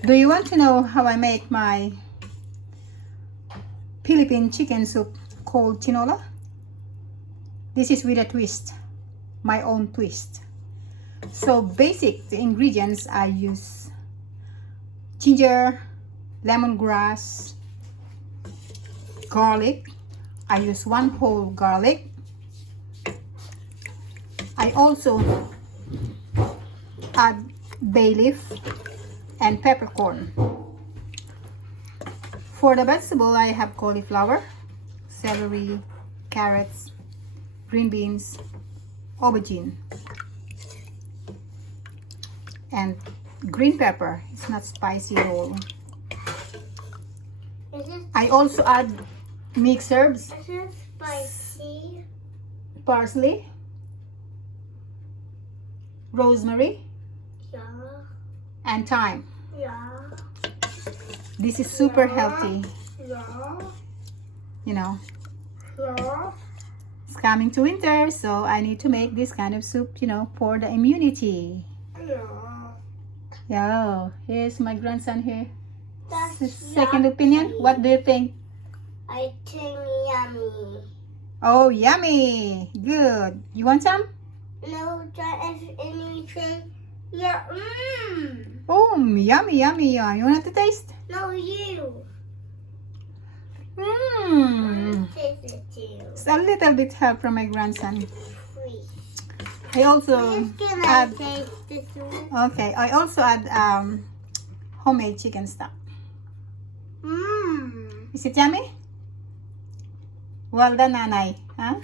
Do you want to know how I make my Philippine chicken soup called tinola? This is with a twist, my own twist. So basic the ingredients I use: ginger, lemongrass, garlic. I use 1 whole garlic. I also add bay leaf and peppercorn. For the vegetable, I have cauliflower, celery, carrots, green beans, aubergine, and green pepper. It's not spicy at all. I also add mixed herbs. Is it spicy? Parsley, rosemary, Yeah. and thyme. Yeah. This is super healthy, Yeah. you know. Yeah. It's coming to winter, so I need to make this kind of soup, you know, for the immunity. Yeah. Yeah, here's my grandson here. That's Second opinion, what do you think? I think yummy. Oh, yummy. Good. You want some? No, that is anything. Yeah. Oh, yummy, yummy, yummy. You want to taste? No, you. Taste it too. It's a little bit help from my grandson. Please. I also Can I add, taste this one? okay, I also add homemade chicken stock. Mmm. Is it yummy? Well done, Nanay. Huh?